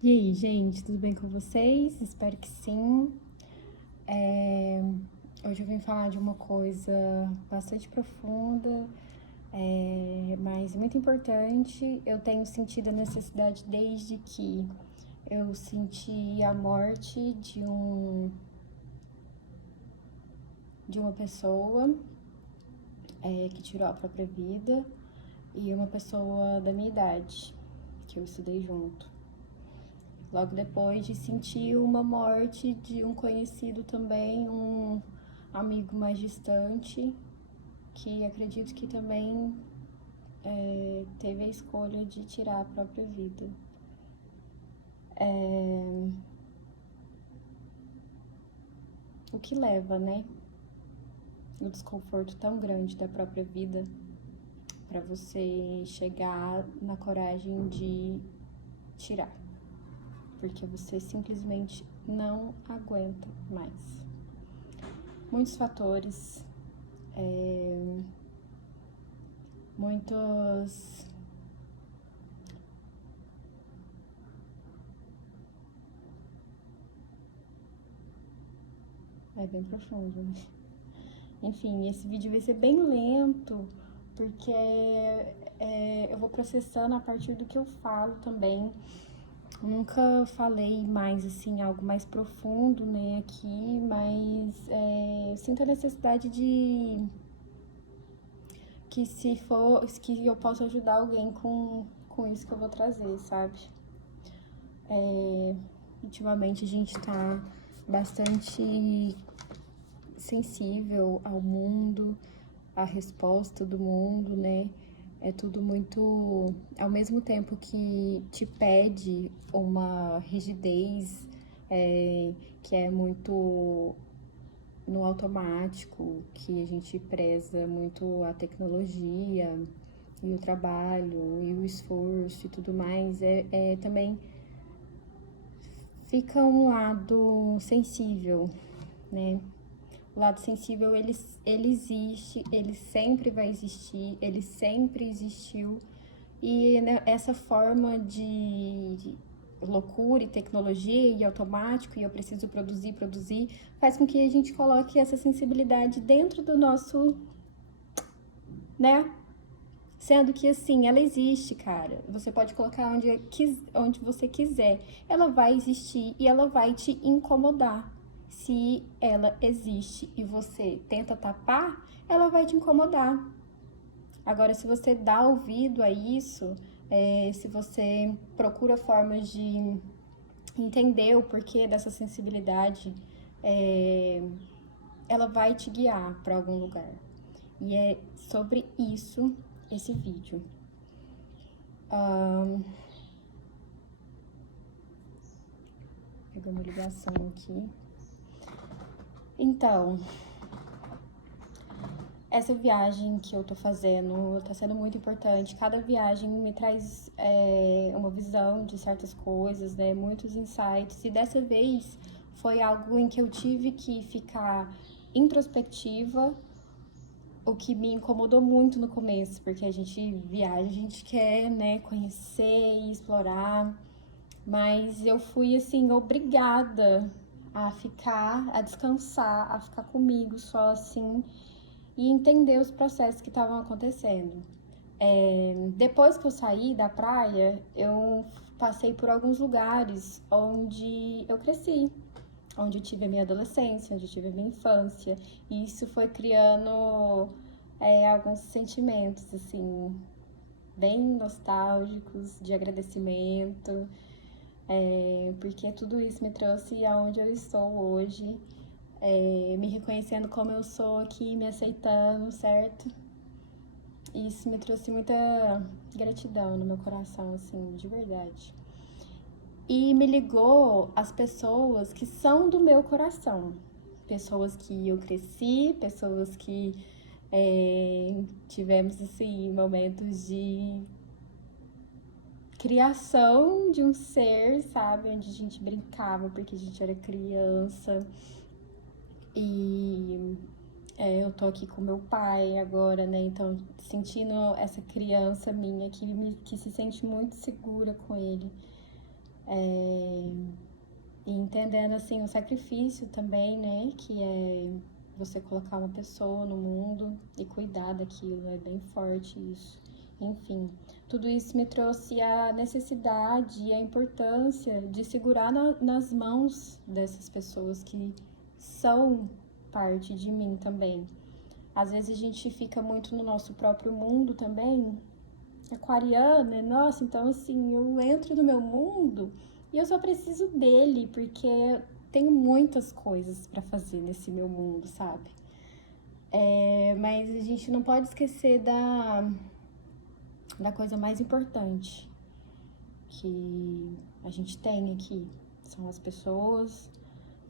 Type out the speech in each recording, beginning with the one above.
E aí, gente, tudo bem com vocês? Espero que sim. Hoje eu vim falar de uma coisa bastante profunda, mas muito importante. Eu tenho sentido a necessidade desde que eu senti a morte de uma pessoa que tirou a própria vida e uma pessoa da minha idade, que eu estudei junto. Logo depois de sentir uma morte de um conhecido também, um amigo mais distante, que acredito que também teve a escolha de tirar a própria vida. O que leva, né? O desconforto tão grande da própria vida para você chegar na coragem de tirar, porque você simplesmente não aguenta mais. Muitos fatores, muitos. É bem profundo, né? Enfim, esse vídeo vai ser bem lento, porque eu vou processando a partir do que eu falo também. Nunca falei mais, assim, algo mais profundo, né, aqui, mas eu sinto a necessidade de que se for, que eu possa ajudar alguém com isso que eu vou trazer, sabe? Ultimamente a gente tá bastante sensível ao mundo, à resposta do mundo, né? É tudo muito. Ao mesmo tempo que te pede uma rigidez, que é muito no automático, que a gente preza muito a tecnologia e o trabalho e o esforço e tudo mais, também fica um lado sensível, né? O lado sensível, ele existe, ele sempre vai existir, ele sempre existiu. E né, essa forma de loucura e tecnologia e automático, e eu preciso produzir, faz com que a gente coloque essa sensibilidade dentro do nosso, né? Sendo que, assim, ela existe, cara. Você pode colocar onde você quiser. Ela vai existir e ela vai te incomodar. Se ela existe e você tenta tapar, ela vai te incomodar. Agora, se você dá ouvido a isso, se você procura formas de entender o porquê dessa sensibilidade, é, ela vai te guiar para algum lugar. E é sobre isso esse vídeo. Pegou uma ligação aqui. Então, essa viagem que eu tô fazendo tá sendo muito importante. Cada viagem me traz uma visão de certas coisas, né? Muitos insights. E dessa vez foi algo em que eu tive que ficar introspectiva, o que me incomodou muito no começo, porque a gente viaja, a gente quer, né, conhecer e explorar. Mas eu fui, assim, obrigada a ficar, a descansar, a ficar comigo só, assim, e entender os processos que estavam acontecendo. Depois que eu saí da praia, eu passei por alguns lugares onde eu cresci, onde eu tive a minha adolescência, onde eu tive a minha infância, e isso foi criando alguns sentimentos, assim, bem nostálgicos, de agradecimento, porque tudo isso me trouxe aonde eu estou hoje, me reconhecendo como eu sou aqui, me aceitando, certo? E isso me trouxe muita gratidão no meu coração, assim, de verdade. E me ligou as pessoas que são do meu coração. Pessoas que eu cresci, pessoas que tivemos, assim, momentos de criação de um ser, sabe? Onde a gente brincava porque a gente era criança. E eu tô aqui com meu pai agora, né? Então, sentindo essa criança minha que se sente muito segura com ele. E entendendo, assim, o sacrifício também, né, que é você colocar uma pessoa no mundo e cuidar daquilo, é bem forte isso. Enfim, tudo isso me trouxe a necessidade e a importância de segurar nas mãos dessas pessoas que são parte de mim também. Às vezes a gente fica muito no nosso próprio mundo também, aquariana, nossa, então assim, eu entro no meu mundo e eu só preciso dele, porque tenho muitas coisas para fazer nesse meu mundo, sabe? Mas a gente não pode esquecer da coisa mais importante que a gente tem aqui, são as pessoas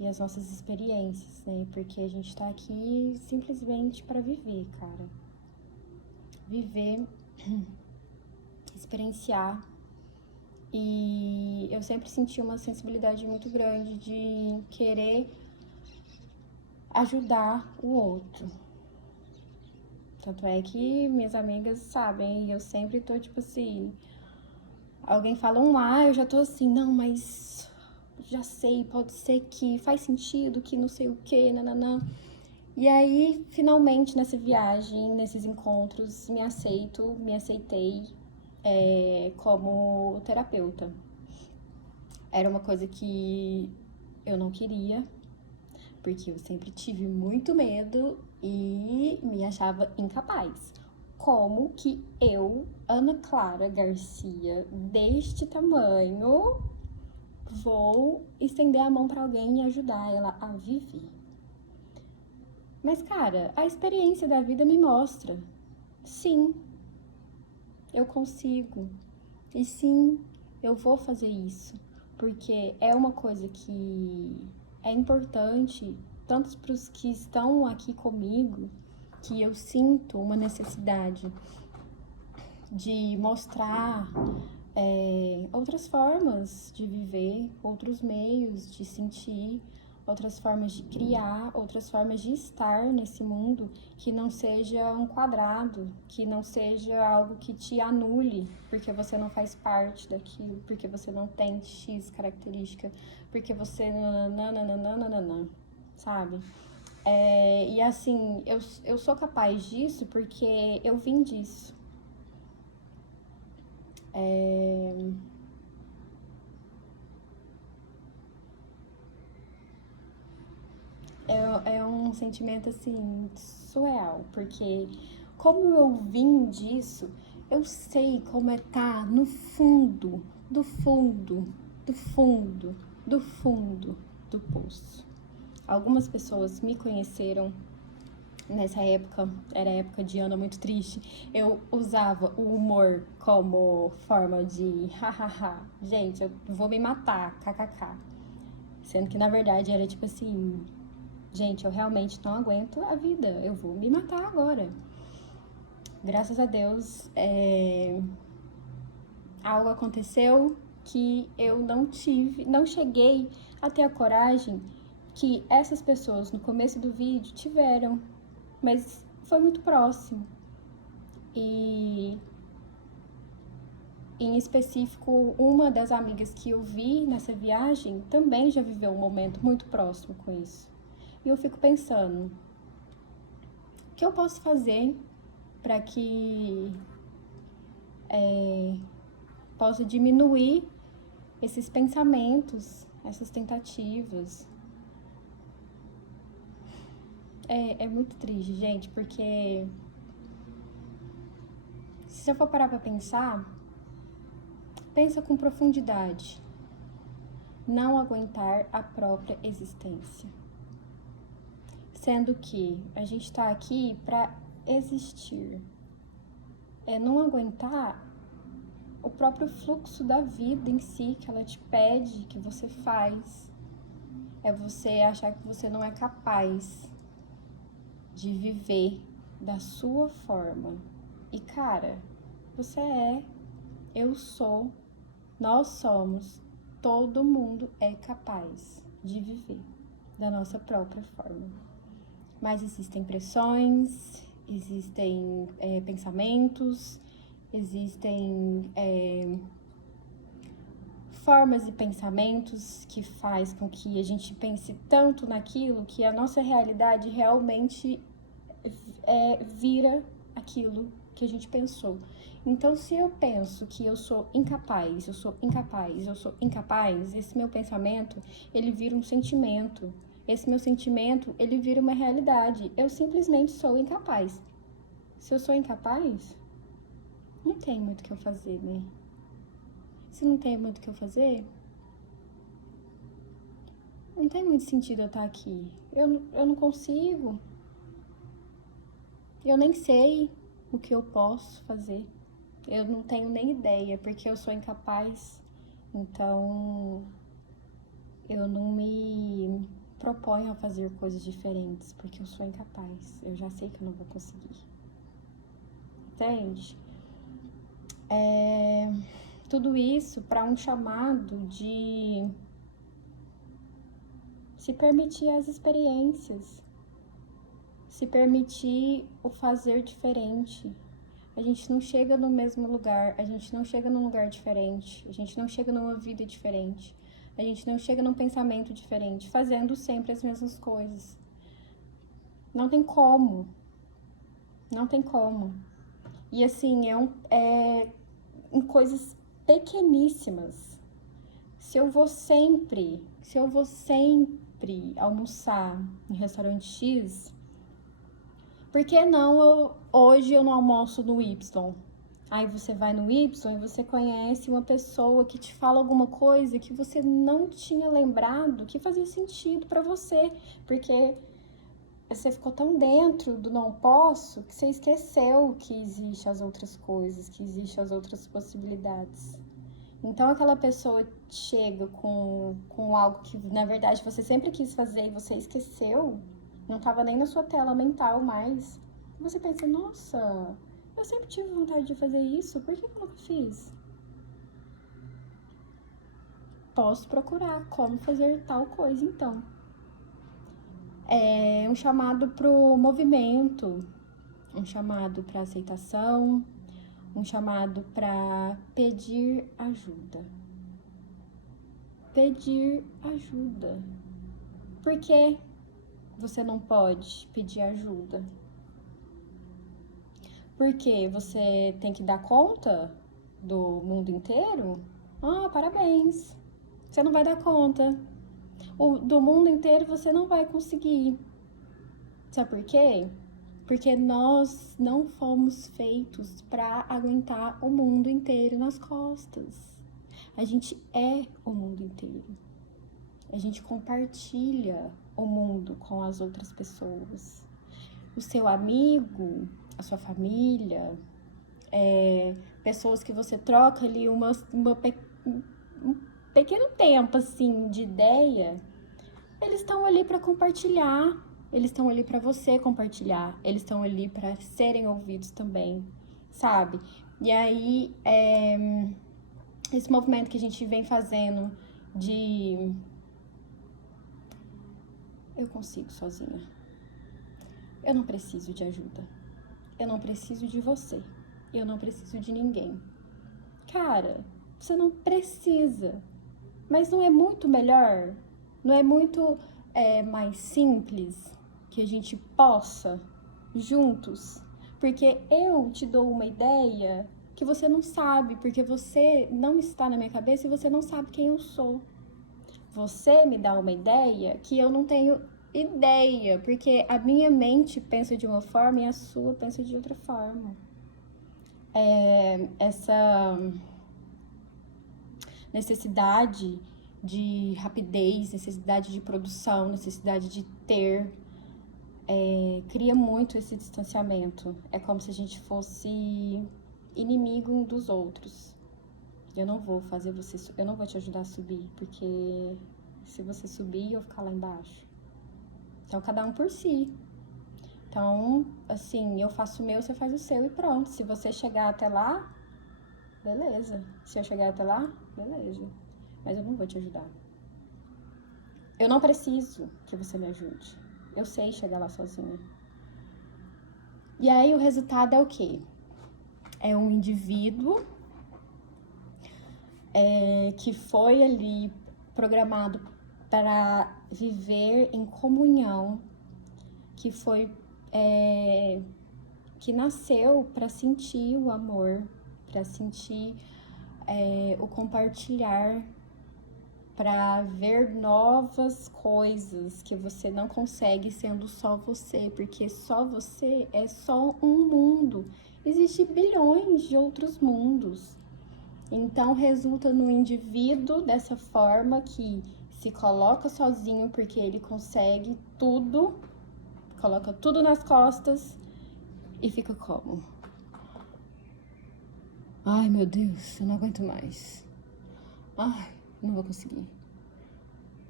e as nossas experiências, né? Porque a gente tá aqui simplesmente para viver, cara. Viver, experienciar. E eu sempre senti uma sensibilidade muito grande de querer ajudar o outro. Tanto é que minhas amigas sabem, eu sempre tô tipo assim, alguém fala um eu já tô assim, não, mas já sei, pode ser que faz sentido, que não sei o que, nananã. E aí, finalmente, nessa viagem, nesses encontros, me aceitei como terapeuta. Era uma coisa que eu não queria, porque eu sempre tive muito medo e me achava incapaz. Como que eu, Ana Clara Garcia, deste tamanho, vou estender a mão para alguém e ajudar ela a viver? Mas, cara, a experiência da vida me mostra, sim, eu consigo. E sim, eu vou fazer isso, porque é uma coisa que é importante, tanto para os que estão aqui comigo, que eu sinto uma necessidade de mostrar outras formas de viver, outros meios de sentir, outras formas de criar, outras formas de estar nesse mundo que não seja um quadrado, que não seja algo que te anule porque você não faz parte daquilo, porque você não tem X característica, porque você nananana, sabe? E assim, eu sou capaz disso porque eu vim disso. É um sentimento assim surreal, porque como eu vim disso, eu sei como é estar no fundo, do fundo, do fundo, do fundo do poço. Algumas pessoas me conheceram nessa época, era época de ano muito triste. Eu usava o humor como forma de hahaha, gente, eu vou me matar, kkk. Sendo que na verdade era tipo assim, gente, eu realmente não aguento a vida, eu vou me matar agora. Graças a Deus, algo aconteceu que eu não cheguei a ter a coragem que essas pessoas no começo do vídeo tiveram, mas foi muito próximo. E em específico, uma das amigas que eu vi nessa viagem também já viveu um momento muito próximo com isso. E eu fico pensando, o que eu posso fazer para que possa diminuir esses pensamentos, essas tentativas. É muito triste, gente, porque se eu for parar pra pensar, pensa com profundidade. Não aguentar a própria existência. Sendo que a gente tá aqui pra existir. É não aguentar o próprio fluxo da vida em si, que ela te pede, que você faz. É você achar que você não é capaz de viver da sua forma. E cara, você eu sou, nós somos, todo mundo é capaz de viver da nossa própria forma. Mas existem pressões, existem pensamentos, existem formas e pensamentos que faz com que a gente pense tanto naquilo que a nossa realidade realmente vira aquilo que a gente pensou. Então, se eu penso que eu sou incapaz, eu sou incapaz, eu sou incapaz, esse meu pensamento, ele vira um sentimento. Esse meu sentimento, ele vira uma realidade. Eu simplesmente sou incapaz. Se eu sou incapaz, não tem muito o que eu fazer, né? Se não tem muito o que eu fazer, não tem muito sentido eu estar aqui. Eu não consigo. Eu nem sei o que eu posso fazer. Eu não tenho nem ideia, porque eu sou incapaz. Então, eu não me proponho a fazer coisas diferentes, porque eu sou incapaz. Eu já sei que eu não vou conseguir. Entende? Tudo isso para um chamado de se permitir as experiências, se permitir o fazer diferente. A gente não chega no mesmo lugar, a gente não chega num lugar diferente, a gente não chega numa vida diferente, a gente não chega num pensamento diferente, fazendo sempre as mesmas coisas. Não tem como. Não tem como. E assim, em coisas pequeníssimas. Se eu vou sempre almoçar em restaurante X, por que não hoje eu não almoço no Y? Aí você vai no Y e você conhece uma pessoa que te fala alguma coisa que você não tinha lembrado que fazia sentido pra você, porque você ficou tão dentro do não posso que você esqueceu que existem as outras coisas, que existem as outras possibilidades. Então aquela pessoa chega com algo que na verdade você sempre quis fazer e você esqueceu, não estava nem na sua tela mental mais. Você pensa, nossa, eu sempre tive vontade de fazer isso, por que eu nunca fiz? Posso procurar como fazer tal coisa então. É um chamado pro movimento, um chamado para aceitação, um chamado para pedir ajuda. Pedir ajuda. Por que você não pode pedir ajuda? Porque você tem que dar conta do mundo inteiro? Ah, parabéns! Você não vai dar conta. Do mundo inteiro você não vai conseguir. Sabe por quê? Porque nós não fomos feitos para aguentar o mundo inteiro nas costas. A gente é o mundo inteiro. A gente compartilha o mundo com as outras pessoas. O seu amigo, a sua família, pessoas que você troca ali um pequeno tempo assim de ideia, eles estão ali para compartilhar, eles estão ali para você compartilhar, eles estão ali para serem ouvidos também, sabe? E aí, esse movimento que a gente vem fazendo de eu consigo sozinha, eu não preciso de ajuda, eu não preciso de você, eu não preciso de ninguém. Cara, você não precisa, mas não é muito melhor? Não é muito mais simples que a gente possa juntos? Porque eu te dou uma ideia que você não sabe, porque você não está na minha cabeça e você não sabe quem eu sou. Você me dá uma ideia que eu não tenho ideia, porque a minha mente pensa de uma forma e a sua pensa de outra forma. Essa necessidade de rapidez, necessidade de produção, necessidade de ter, cria muito esse distanciamento. É como se a gente fosse inimigo um dos outros. Eu não vou eu não vou te ajudar a subir, porque se você subir, eu vou ficar lá embaixo. Então, cada um por si. Então, assim, eu faço o meu, você faz o seu e pronto. Se você chegar até lá, beleza. Se eu chegar até lá, beleza. Mas eu não vou te ajudar. Eu não preciso que você me ajude. Eu sei chegar lá sozinha. E aí o resultado é o quê? É um indivíduo que foi ali programado para viver em comunhão, que foi que nasceu para sentir o amor, para sentir o compartilhar, para ver novas coisas que você não consegue sendo só você, porque só você é só um mundo. Existem bilhões de outros mundos. Então resulta no indivíduo dessa forma que se coloca sozinho porque ele consegue tudo, coloca tudo nas costas e fica como? Ai, meu Deus, eu não aguento mais. Ai, não vou conseguir.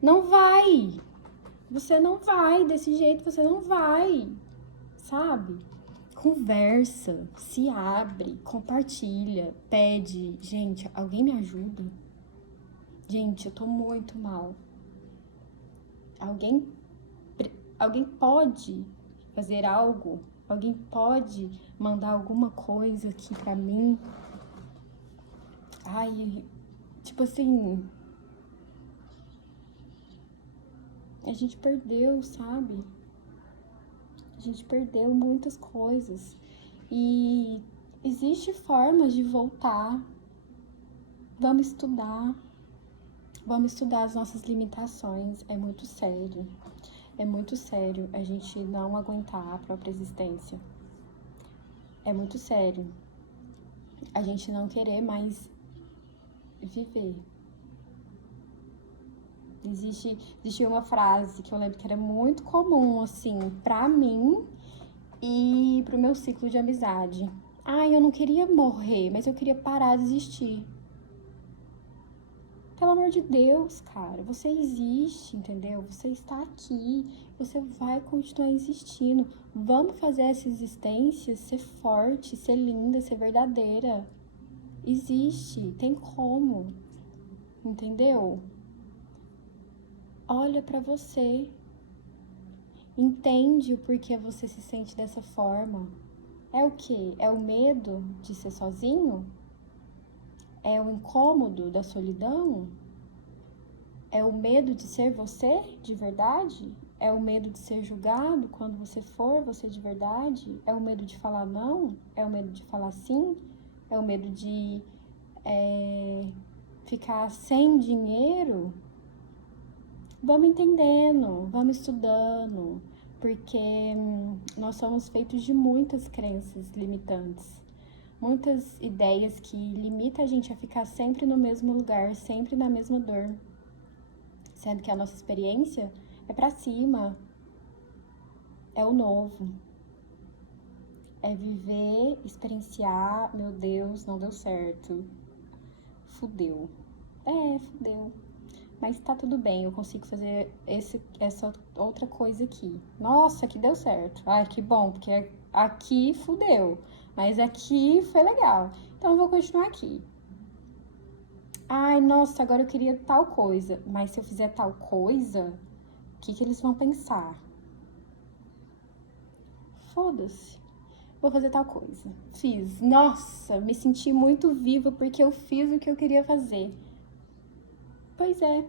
Não vai! Você não vai, desse jeito você não vai, sabe? Conversa, se abre, compartilha, pede. Gente, alguém me ajuda? Gente, eu tô muito mal. Alguém pode fazer algo? Alguém pode mandar alguma coisa aqui pra mim? Ai, tipo assim, a gente perdeu, sabe? A gente perdeu muitas coisas. E existe formas de voltar. Vamos estudar. Vamos estudar as nossas limitações. É muito sério. É muito sério a gente não aguentar a própria existência. É muito sério a gente não querer mais viver. Existe uma frase que eu lembro que era muito comum, assim, pra mim e pro meu ciclo de amizade. Ai, eu não queria morrer, mas eu queria parar de existir. Pelo amor de Deus, cara, você existe, entendeu? Você está aqui, você vai continuar existindo. Vamos fazer essa existência ser forte, ser linda, ser verdadeira. Existe, tem como, entendeu? Olha pra você, entende o porquê você se sente dessa forma. É o quê? É o medo de ser sozinho? É o incômodo da solidão? É o medo de ser você de verdade? É o medo de ser julgado quando você for você de verdade? É o medo de falar não? É o medo de falar sim? É o medo de ficar sem dinheiro? Vamos entendendo, vamos estudando, porque nós somos feitos de muitas crenças limitantes, muitas ideias que limitam a gente a ficar sempre no mesmo lugar, sempre na mesma dor, sendo que a nossa experiência é pra cima, é o novo, é viver, experienciar, meu Deus, não deu certo, fudeu, fudeu. Mas tá tudo bem, eu consigo fazer essa outra coisa aqui. Nossa, aqui deu certo. Ai, que bom, porque aqui fudeu. Mas aqui foi legal. Então eu vou continuar aqui. Ai, nossa, agora eu queria tal coisa. Mas se eu fizer tal coisa, o que eles vão pensar? Foda-se. Vou fazer tal coisa. Fiz. Nossa, me senti muito viva porque eu fiz o que eu queria fazer. Pois é.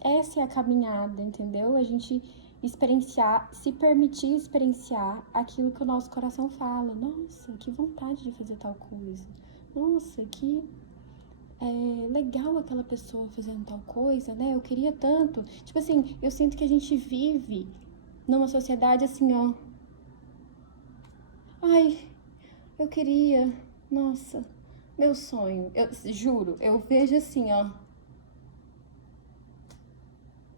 Essa é a caminhada, entendeu? A gente experienciar, se permitir experienciar aquilo que o nosso coração fala. Nossa, que vontade de fazer tal coisa. Nossa, que legal aquela pessoa fazendo tal coisa, né? Eu queria tanto. Tipo assim, eu sinto que a gente vive numa sociedade assim, ó. Ai, eu queria. Nossa, meu sonho. Eu juro, eu vejo assim, ó.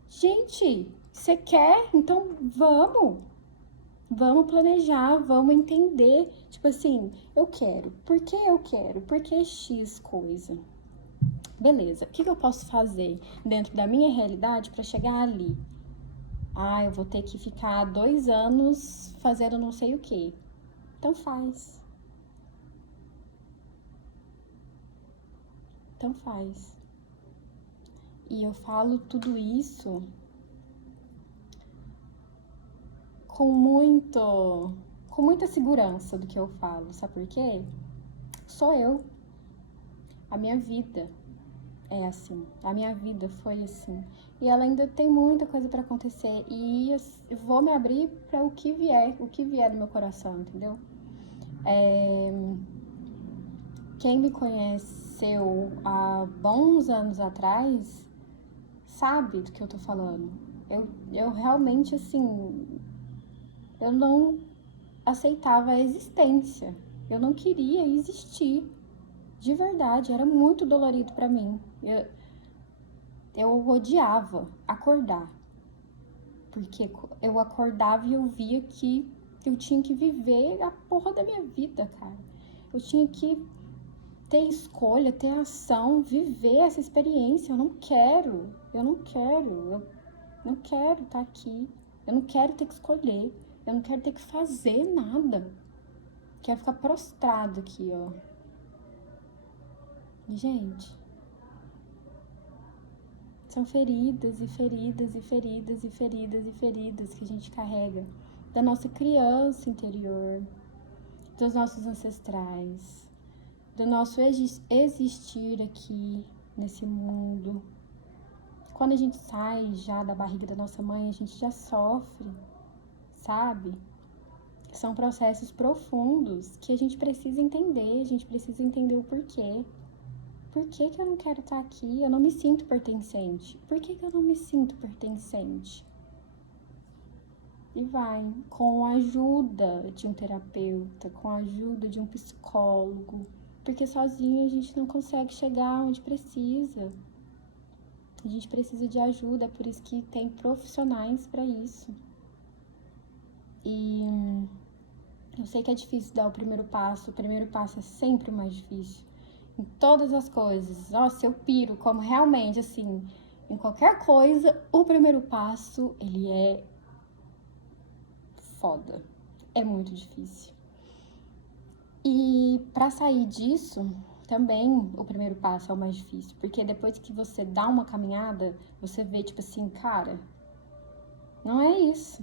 Gente, você quer? Então vamos. Vamos planejar, vamos entender. Tipo assim, eu quero. Por que eu quero? Por que X coisa? Beleza, o que eu posso fazer dentro da minha realidade para chegar ali? Ah, eu vou ter que ficar 2 anos fazendo não sei o que. Então faz. Então faz. E eu falo tudo isso com muita segurança do que eu falo, sabe por quê? Sou eu, a minha vida. é assim. A minha vida foi assim. E ela ainda tem muita coisa pra acontecer. E eu vou me abrir pra o que vier do meu coração, entendeu? Quem me conheceu há bons anos atrás sabe do que eu tô falando. Eu realmente, assim, eu não aceitava a existência. Eu não queria existir. De verdade, era muito dolorido pra mim. Eu odiava acordar. Porque eu acordava e eu via que eu tinha que viver a porra da minha vida, cara. Eu tinha que ter escolha, ter ação, viver essa experiência. Eu não quero estar aqui. Eu não quero ter que escolher. Eu não quero ter que fazer nada. Quero ficar prostrado aqui, ó. Gente, são feridas e feridas e feridas e feridas e feridas que a gente carrega da nossa criança interior, dos nossos ancestrais, do nosso existir aqui nesse mundo. Quando a gente sai já da barriga da nossa mãe, a gente já sofre, sabe? São processos profundos que a gente precisa entender, a gente precisa entender o porquê. Por que eu não quero estar aqui? Eu não me sinto pertencente. Por que eu não me sinto pertencente? E vai, com a ajuda de um terapeuta, com a ajuda de um psicólogo, porque sozinho a gente não consegue chegar onde precisa. A gente precisa de ajuda, é por isso que tem profissionais para isso. E eu sei que é difícil dar o primeiro passo é sempre o mais difícil. Em todas as coisas. Nossa, eu piro como realmente, assim, em qualquer coisa, o primeiro passo, ele é foda. É muito difícil. E pra sair disso, também o primeiro passo é o mais difícil. Porque depois que você dá uma caminhada, você vê, tipo assim, cara, não é isso.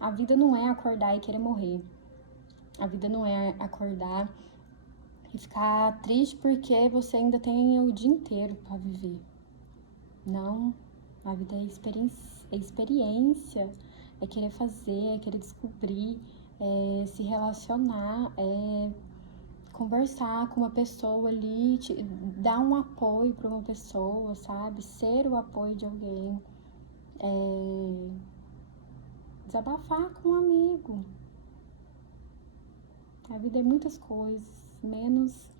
A vida não é acordar e querer morrer. A vida não é acordar e ficar triste porque você ainda tem o dia inteiro pra viver. Não, a vida é experiência, é querer fazer, é querer descobrir, é se relacionar, é conversar com uma pessoa ali, dar um apoio para uma pessoa, sabe? Ser o apoio de alguém, desabafar com um amigo. A vida é muitas coisas, menos.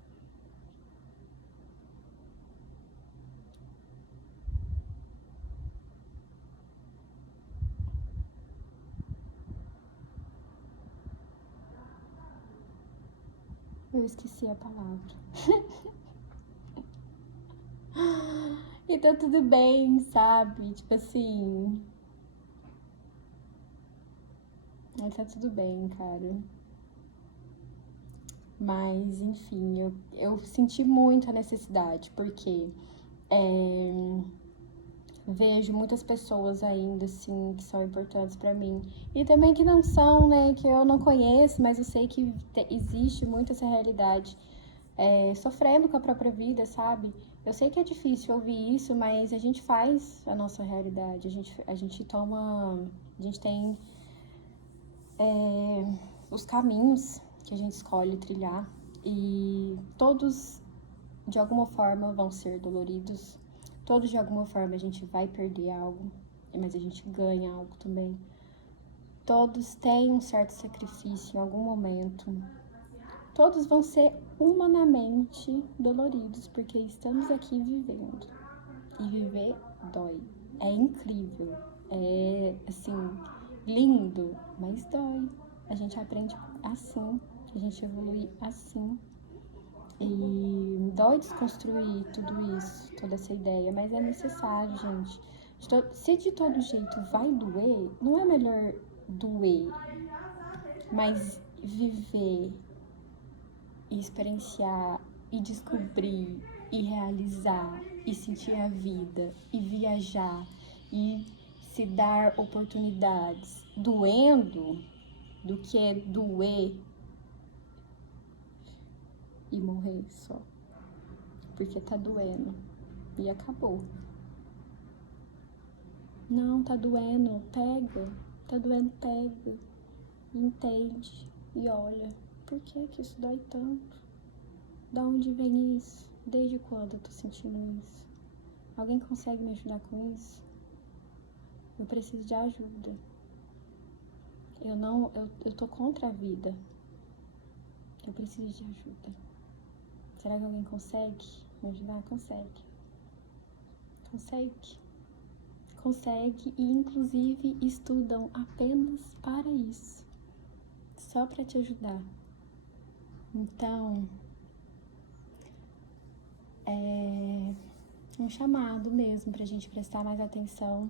Eu esqueci a palavra. E tá tudo bem, sabe? Tipo assim. Tá tudo bem, cara. Mas, enfim, eu senti muito a necessidade, porque vejo muitas pessoas ainda, assim, que são importantes pra mim. E também que não são, né? Que eu não conheço, mas eu sei que existe muito essa realidade. Sofrendo com a própria vida, sabe? Eu sei que é difícil ouvir isso, mas a gente faz a nossa realidade. A gente toma. A gente tem os caminhos que a gente escolhe trilhar. E todos, de alguma forma, vão ser doloridos. Todos, de alguma forma, a gente vai perder algo, mas a gente ganha algo também. Todos têm um certo sacrifício em algum momento. Todos vão ser humanamente doloridos, porque estamos aqui vivendo. E viver dói. É incrível. É, assim, lindo, mas dói. A gente aprende assim, a gente evolui assim. E dói desconstruir tudo isso, toda essa ideia, mas é necessário, gente. Se de todo jeito vai doer, não é melhor doer, mas viver e experienciar e descobrir e realizar e sentir a vida e viajar e se dar oportunidades doendo do que doer e morrer só. porque tá doendo. E acabou. Não, tá doendo, pega. Tá doendo, pega. Entende. E olha, por que que isso dói tanto? Da onde vem isso? Desde quando eu tô sentindo isso? Alguém consegue me ajudar com isso? Eu preciso de ajuda. Eu tô contra a vida. Eu preciso de ajuda. Será que alguém consegue me ajudar? Consegue. Consegue. Consegue e inclusive estudam apenas para isso. Só para te ajudar. Então, é um chamado mesmo pra gente prestar mais atenção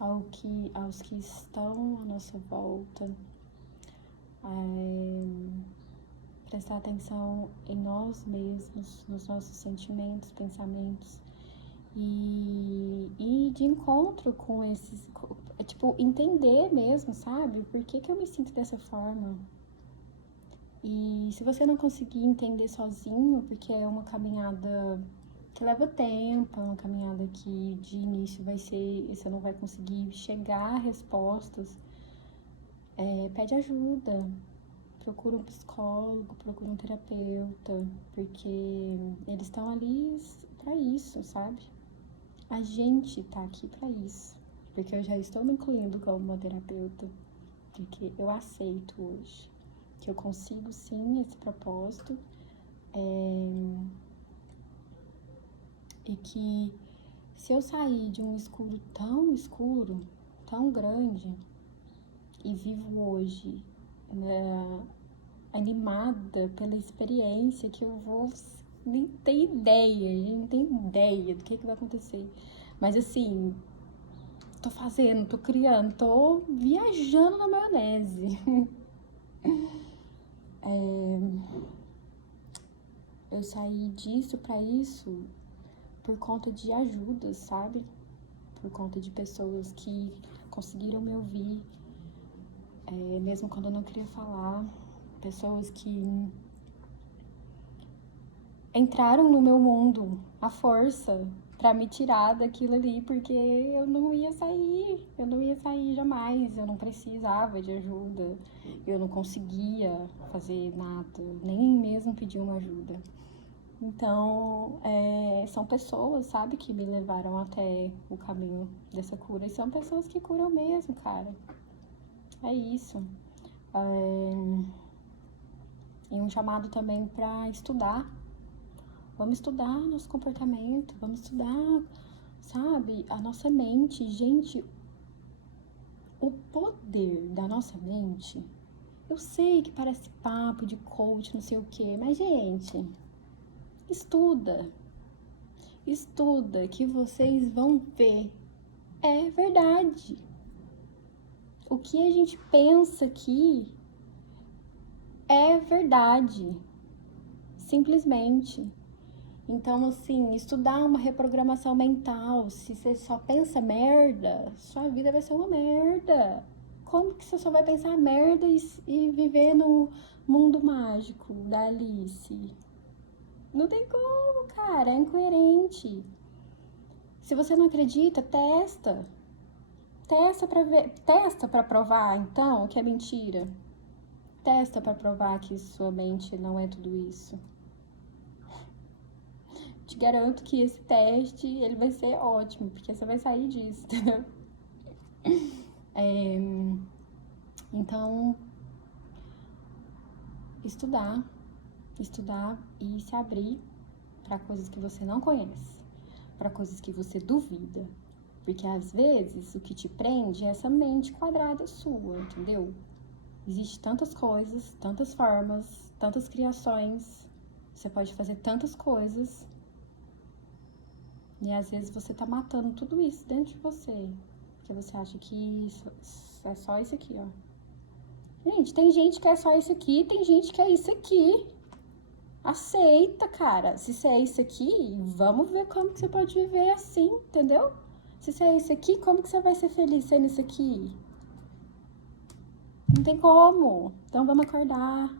aos que estão à nossa volta. Prestar atenção em nós mesmos, nos nossos sentimentos, pensamentos. E de encontro com esses, tipo, entender mesmo, sabe? Por que eu me sinto dessa forma? E se você não conseguir entender sozinho, porque é uma caminhada que leva tempo, é uma caminhada que de início você não vai conseguir chegar a respostas, pede ajuda, procura um psicólogo, procura um terapeuta, porque eles estão ali pra isso, sabe? A gente tá aqui pra isso, porque eu já estou me incluindo como uma terapeuta, porque eu aceito hoje que eu consigo sim esse propósito, e que se eu sair de um escuro, tão grande, e vivo hoje, né, animada pela experiência que eu vou, nem tem ideia do que vai acontecer. Mas assim, tô fazendo, tô criando, tô viajando na maionese. Eu saí disso pra isso por conta de ajudas, sabe? Por conta de pessoas que conseguiram me ouvir, mesmo quando eu não queria falar. Pessoas que entraram no meu mundo à força pra me tirar daquilo ali, porque eu não ia sair jamais, eu não precisava de ajuda, eu não conseguia fazer nada, nem mesmo pedir uma ajuda. Então, são pessoas, sabe, que me levaram até o caminho dessa cura, e são pessoas que curam mesmo, cara. É isso. E um chamado também pra estudar. Vamos estudar nosso comportamento, vamos estudar, sabe, a nossa mente. Gente, o poder da nossa mente, eu sei que parece papo de coach, não sei o quê, mas, gente, estuda que vocês vão ver. É verdade. O que a gente pensa aqui é verdade. Simplesmente. Então, assim, estudar uma reprogramação mental, se você só pensa merda, sua vida vai ser uma merda. Como que você só vai pensar merda e viver no mundo mágico da Alice? Não tem como, cara, é incoerente. Se você não acredita, testa. Testa pra ver, testa pra provar, então, que é mentira. Testa pra provar que sua mente não é tudo isso. Te garanto que esse teste, ele vai ser ótimo, porque você vai sair disso, entendeu? Então, estudar e se abrir para coisas que você não conhece, para coisas que você duvida, porque às vezes o que te prende é essa mente quadrada sua, entendeu? Existem tantas coisas, tantas formas, tantas criações, você pode fazer tantas coisas, e às vezes você tá matando tudo isso dentro de você, porque você acha que é só isso aqui, ó. Gente, tem gente que é só isso aqui, tem gente que é isso aqui. Aceita, cara. Se você é isso aqui, vamos ver como que você pode viver assim, entendeu? Se você é isso aqui, como que você vai ser feliz sendo isso aqui? Não tem como. Então vamos acordar.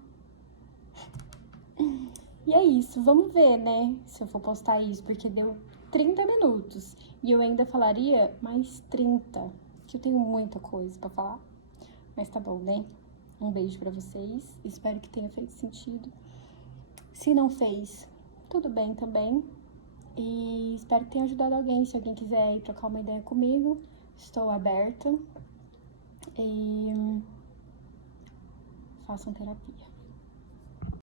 E é isso, vamos ver, né, se eu for postar isso, porque deu 30 minutos. E eu ainda falaria mais 30, que eu tenho muita coisa pra falar. Mas tá bom, né? Um beijo pra vocês, espero que tenha feito sentido. Se não fez, tudo bem também. E espero que tenha ajudado alguém. Se alguém quiser ir trocar uma ideia comigo, estou aberta. E façam terapia.